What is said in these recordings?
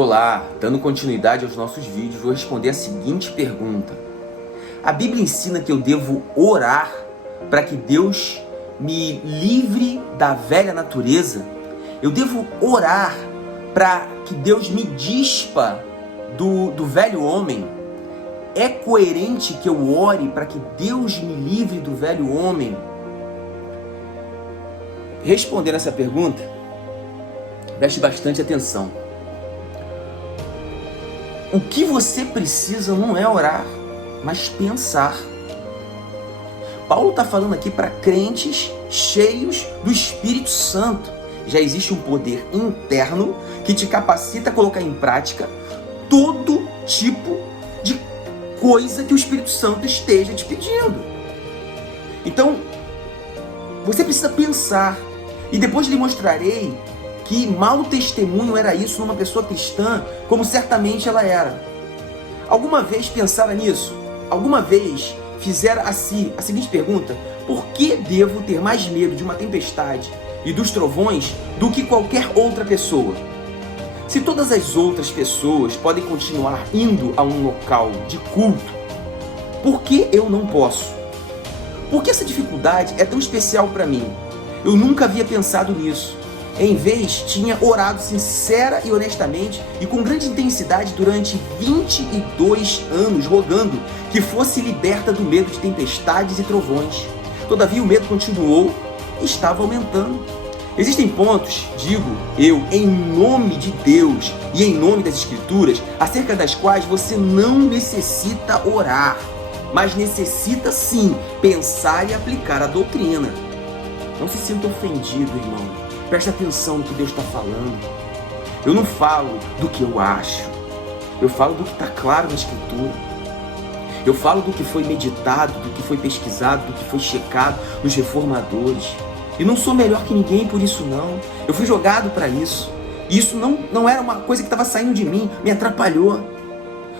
Olá, dando continuidade aos nossos vídeos, vou responder a seguinte pergunta. A Bíblia ensina que eu devo orar para que Deus me livre da velha natureza? Eu devo orar para que Deus me dispa do velho homem? É coerente que eu ore para que Deus me livre do velho homem? Respondendo essa pergunta, preste bastante atenção. O que você precisa não é orar, mas pensar. Paulo está falando aqui para crentes cheios do Espírito Santo. Já existe um poder interno que te capacita a colocar em prática todo tipo de coisa que o Espírito Santo esteja te pedindo. Então, você precisa pensar. E depois lhe mostrarei que mau testemunho era isso numa pessoa cristã, como certamente ela era. Alguma vez pensaram nisso? Alguma vez fizeram a si a seguinte pergunta: por que devo ter mais medo de uma tempestade e dos trovões do que qualquer outra pessoa? Se todas as outras pessoas podem continuar indo a um local de culto, por que eu não posso? Por que essa dificuldade é tão especial para mim? Eu nunca havia pensado nisso. Em vez, tinha orado sincera e honestamente e com grande intensidade durante 22 anos, rogando que fosse liberta do medo de tempestades e trovões. Todavia o medo continuou e estava aumentando. Existem pontos, digo eu, em nome de Deus e em nome das Escrituras, acerca das quais você não necessita orar, mas necessita sim pensar e aplicar a doutrina. Não se sinta ofendido, irmão. Preste atenção no que Deus está falando. Eu não falo do que eu acho. Eu falo do que está claro na Escritura. Eu falo do que foi meditado, do que foi pesquisado, do que foi checado nos reformadores. E não sou melhor que ninguém por isso, não. Eu fui jogado para isso. E isso não era uma coisa que estava saindo de mim. Me atrapalhou.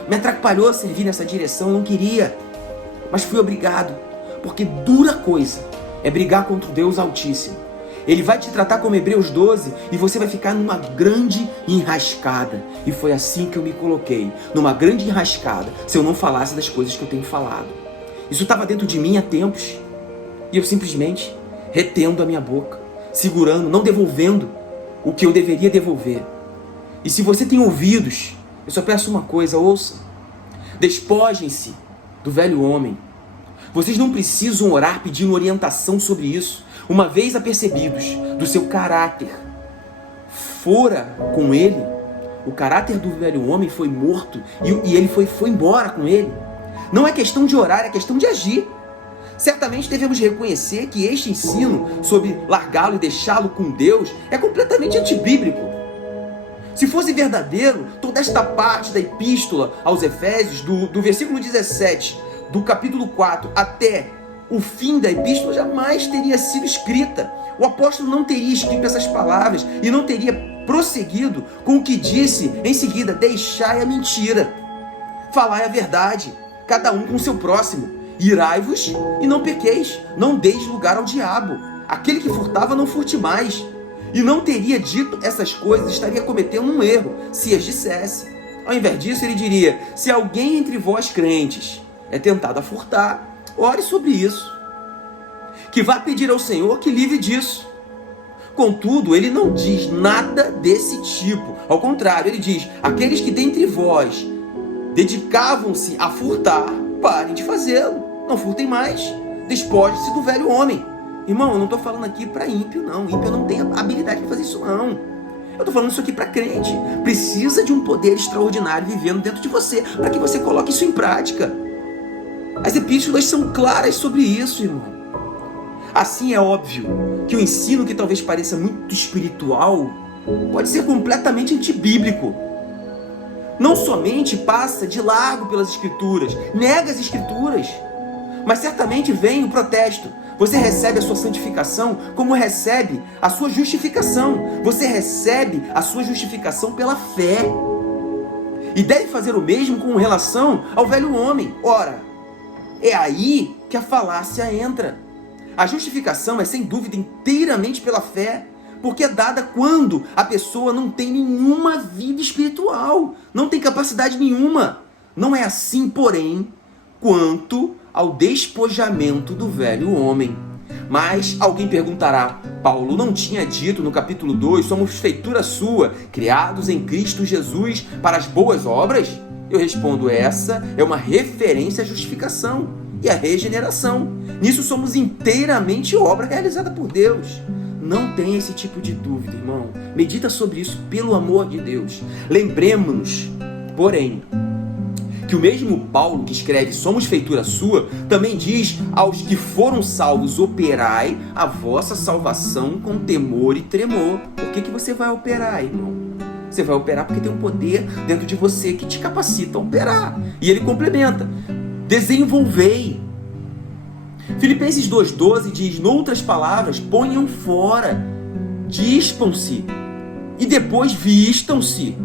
Me atrapalhou a servir nessa direção. Eu não queria. Mas fui obrigado. Porque dura coisa é brigar contra o Deus Altíssimo. Ele vai te tratar como Hebreus 12 e você vai ficar numa grande enrascada. E foi assim que eu me coloquei, numa grande enrascada, se eu não falasse das coisas que eu tenho falado. Isso estava dentro de mim há tempos. E eu simplesmente retendo a minha boca, segurando, não devolvendo o que eu deveria devolver. E se você tem ouvidos, eu só peço uma coisa, ouça. Despojem-se do velho homem. Vocês não precisam orar pedindo orientação sobre isso. Uma vez apercebidos do seu caráter fora com ele, o caráter do velho homem foi morto e ele foi embora com ele. Não é questão de orar, é questão de agir. Certamente devemos reconhecer que este ensino sobre largá-lo e deixá-lo com Deus é completamente antibíblico. Se fosse verdadeiro, toda esta parte da epístola aos Efésios, do versículo 17 do capítulo 4 até o fim da epístola, jamais teria sido escrita. O apóstolo não teria escrito essas palavras e não teria prosseguido com o que disse em seguida: deixai a mentira, falai a verdade, cada um com o seu próximo, irai-vos e não pequeis, não deis lugar ao diabo, aquele que furtava não furte mais. E não teria dito essas coisas, estaria cometendo um erro se as dissesse. Ao invés disso, ele diria: se alguém entre vós crentes é tentado a furtar, ore sobre isso, que vá pedir ao Senhor que livre disso. Contudo, ele não diz nada desse tipo. Ao contrário, ele diz: aqueles que dentre vós dedicavam-se a furtar, parem de fazê-lo, não furtem mais, despojem-se do velho homem. Irmão, eu não estou falando aqui para ímpio, não. Ímpio não tem habilidade para fazer isso, não. Eu estou falando isso aqui para crente. Precisa de um poder extraordinário vivendo dentro de você, para que você coloque isso em prática. As epístolas são claras sobre isso, irmão. Assim, é óbvio que o ensino que talvez pareça muito espiritual pode ser completamente antibíblico. Não somente passa de largo pelas Escrituras, nega as Escrituras, mas certamente vem o protesto. Você recebe a sua santificação como recebe a sua justificação. Você recebe a sua justificação pela fé. E deve fazer o mesmo com relação ao velho homem. Ora, é aí que a falácia entra. A justificação é sem dúvida inteiramente pela fé, porque é dada quando a pessoa não tem nenhuma vida espiritual, não tem capacidade nenhuma. Não é assim, porém, quanto ao despojamento do velho homem. Mas alguém perguntará, Paulo não tinha dito no capítulo 2, somos feitura sua, criados em Cristo Jesus para as boas obras? Eu respondo, essa é uma referência à justificação e à regeneração. Nisso somos inteiramente obra realizada por Deus. Não tenha esse tipo de dúvida, irmão. Medita sobre isso, pelo amor de Deus. Lembremos-nos, porém, que o mesmo Paulo que escreve somos feitura sua, também diz aos que foram salvos, operai a vossa salvação com temor e tremor. Por que você vai operar, irmão? Você vai operar porque tem um poder dentro de você que te capacita a operar. E ele complementa, desenvolvei. Filipenses 2,12 diz, noutras palavras, ponham fora, dispam-se e depois vistam-se.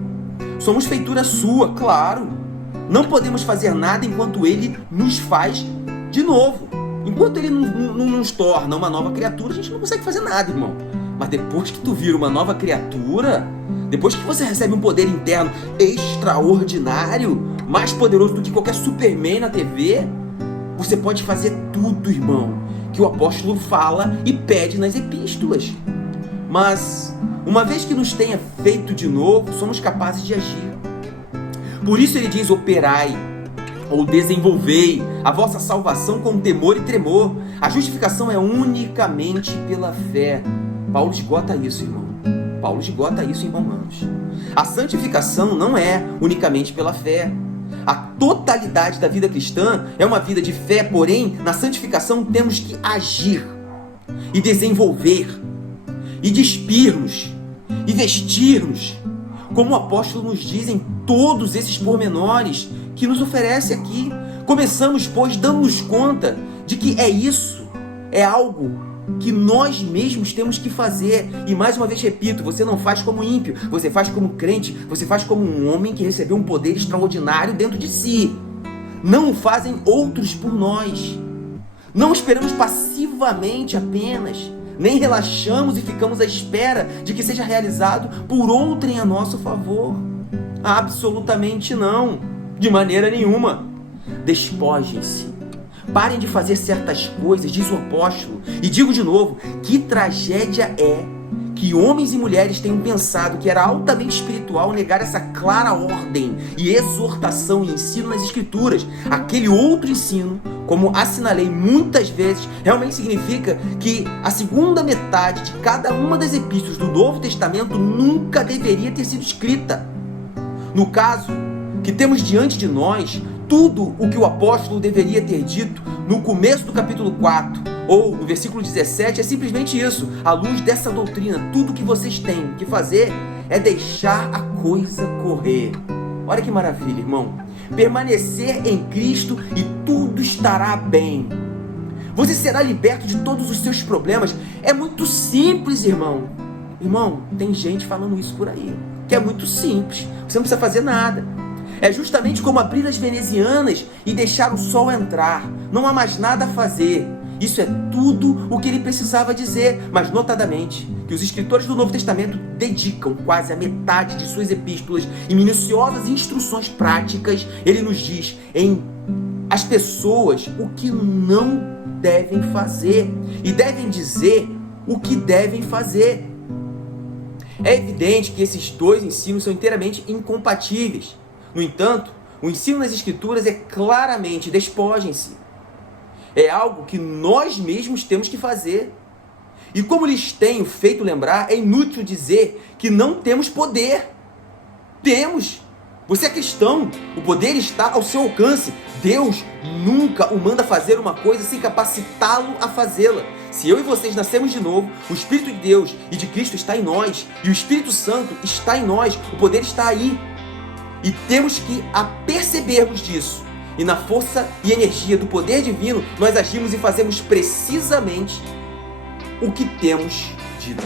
Somos feitura sua, claro. Não podemos fazer nada enquanto ele nos faz de novo. Enquanto ele não nos torna uma nova criatura, a gente não consegue fazer nada, irmão. Mas depois que tu vira uma nova criatura, depois que você recebe um poder interno extraordinário, mais poderoso do que qualquer Superman na TV, você pode fazer tudo, irmão, que o apóstolo fala e pede nas epístolas. Mas, uma vez que nos tenha feito de novo, somos capazes de agir. Por isso ele diz, operai, ou desenvolvei a vossa salvação com temor e tremor. A justificação é unicamente pela fé. Paulo esgota isso, irmão. Paulo esgota isso em Romanos. A santificação não é unicamente pela fé. A totalidade da vida cristã é uma vida de fé, porém, na santificação temos que agir e desenvolver e despir-nos e vestir-nos, como o apóstolo nos diz em todos esses pormenores que nos oferece aqui. Começamos, pois, dando-nos conta de que isso é algo que nós mesmos temos que fazer. E mais uma vez repito, você não faz como ímpio, você faz como crente, você faz como um homem que recebeu um poder extraordinário dentro de si. Não o fazem outros por nós. Não esperamos passivamente apenas, nem relaxamos e ficamos à espera de que seja realizado por outrem a nosso favor. Absolutamente não, de maneira nenhuma. Despojem-se. Parem de fazer certas coisas, diz o apóstolo. E digo de novo, que tragédia é que homens e mulheres tenham pensado que era altamente espiritual negar essa clara ordem e exortação e ensino nas Escrituras. Aquele outro ensino, como assinalei muitas vezes, realmente significa que a segunda metade de cada uma das epístolas do Novo Testamento nunca deveria ter sido escrita. No caso que temos diante de nós, tudo o que o apóstolo deveria ter dito no começo do capítulo 4 ou no versículo 17 é simplesmente isso. À luz dessa doutrina, tudo o que vocês têm que fazer é deixar a coisa correr. Olha que maravilha, irmão. Permanecer em Cristo e tudo estará bem. Você será liberto de todos os seus problemas. É muito simples, irmão. Irmão, tem gente falando isso por aí, que é muito simples. Você não precisa fazer nada. É justamente como abrir as venezianas e deixar o sol entrar. Não há mais nada a fazer. Isso é tudo o que ele precisava dizer. Mas notadamente que os escritores do Novo Testamento dedicam quase a metade de suas epístolas e minuciosas instruções práticas. Ele nos diz em as pessoas o que não devem fazer e devem dizer o que devem fazer. É evidente que esses dois ensinos são inteiramente incompatíveis. No entanto, o ensino nas Escrituras é claramente despojem-se. É algo que nós mesmos temos que fazer. E como lhes tenho feito lembrar, é inútil dizer que não temos poder. Temos. Você é cristão, o poder está ao seu alcance. Deus nunca o manda fazer uma coisa sem capacitá-lo a fazê-la. Se eu e vocês nascemos de novo, o Espírito de Deus e de Cristo está em nós, e o Espírito Santo está em nós, o poder está aí. E temos que apercebermos disso. E na força e energia do poder divino, nós agimos e fazemos precisamente o que temos dito.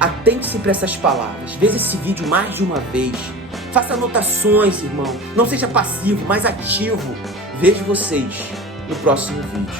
Atente-se para essas palavras. Veja esse vídeo mais de uma vez. Faça anotações, irmão. Não seja passivo, mas ativo. Vejo vocês no próximo vídeo.